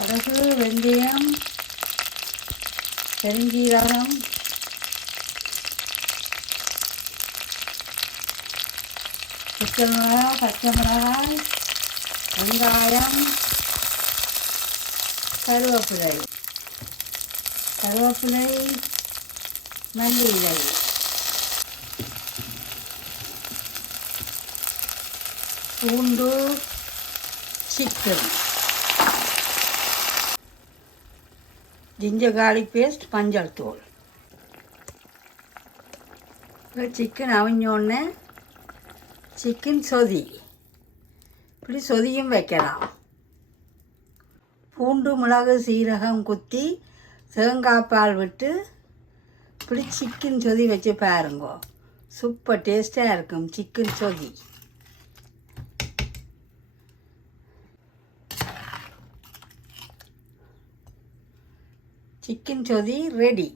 கடுகு, வெந்தயம், பெருஞ்சீரகம், மிளகாய், பச்சை மிளகாய், வெங்காயம், கருவேப்பிலை, மல்லி இலை, பூண்டு, சிக்கன், ஜிஞ்சர் கார்லிக் பேஸ்ட், மஞ்சள் தூள். சிக்கன் அவிஞ்சோடனே சிக்கன் சொதி இப்படி சொதியும் வைக்கலாம். பூண்டு, மிளகு, சீரகம் குத்தி தேங்காய் பால் விட்டு இப்படி சிக்கன் சொதி வச்சு பாருங்கோ. சூப்பர் டேஸ்ட்டாக இருக்கும் சிக்கன் சொதி. சிக்கன் சொதி ரெடி.